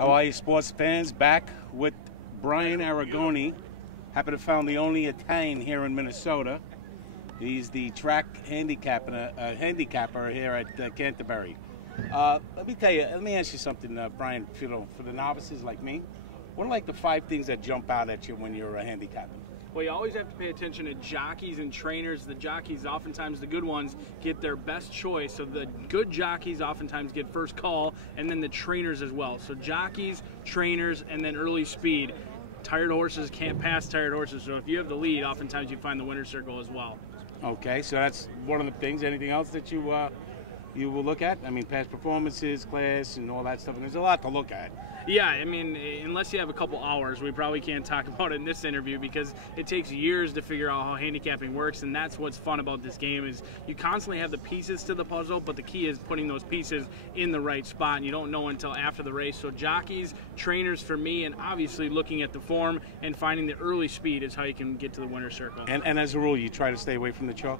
How are you, sports fans? Back with Brian Arrigoni. Happy to found the only Italian here in Minnesota. He's the track handicapper here at Canterbury. Let me ask you something, Brian. For the novices like me, what are like the 5 things that jump out at you when you're handicapping? Well, you always have to pay attention to jockeys and trainers. The jockeys, oftentimes the good ones, get their best choice. So the good jockeys oftentimes get first call, and then the trainers as well. So jockeys, trainers, and then early speed. Tired horses can't pass tired horses. So if you have the lead, oftentimes you find the winner's circle as well. Okay, so that's one of the things. Anything else that you will look at? I mean, past performances, class, and all that stuff. And there's a lot to look at. Yeah, I mean, unless you have a couple hours, we probably can't talk about it in this interview because it takes years to figure out how handicapping works, and that's what's fun about this game is you constantly have the pieces to the puzzle, but the key is putting those pieces in the right spot, and you don't know until after the race. So jockeys, trainers for me, and obviously looking at the form and finding the early speed is how you can get to the winner's circle. And as a rule, you try to stay away from the chalk?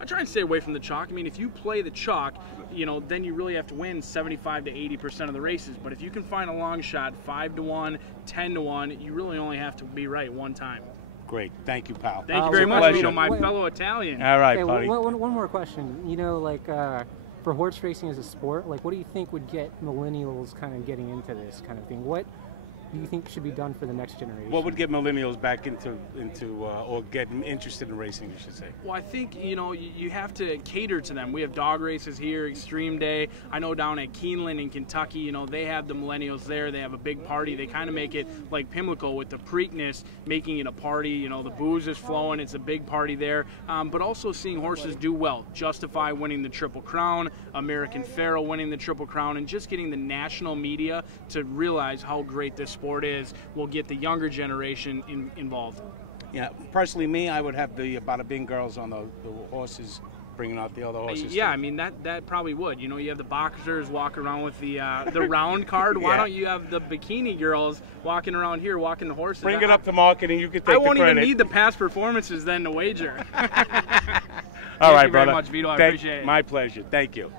I try and stay away from the chalk. I mean, if you play the chalk, then you really have to win 75 to 80% of the races. But if you can find a long shot, 5 to 1, 10 to 1, you really only have to be right one time. Great. Thank you, pal. Thank you very much. My fellow Italian. All right, hey, buddy. One more question. For horse racing as a sport, what do you think would get millennials kind of getting into this kind of thing? What do you think should be done for the next generation? What would get millennials back into or get them interested in racing, you should say? Well, I think, you have to cater to them. We have dog races here, Extreme Day. I know down at Keeneland in Kentucky, they have the millennials there. They have a big party. They kind of make it like Pimlico with the Preakness, making it a party. The booze is flowing. It's a big party there. But also seeing horses do well. Justify winning the Triple Crown, American Pharoah winning the Triple Crown, and just getting the national media to realize how great this sport is will get the younger generation involved. Yeah, personally, me, I would have the Bada Bing girls on the horses, bringing out the other horses. Yeah, I mean that probably would. You have the boxers walking around with the round card. Why don't you have the bikini girls walking around here, walking the horses? Bring it up to marketing. You can take the credit. I won't even need the past performances then to wager. All right, Thank you brother. very much, Vito. I appreciate it. My pleasure. Thank you.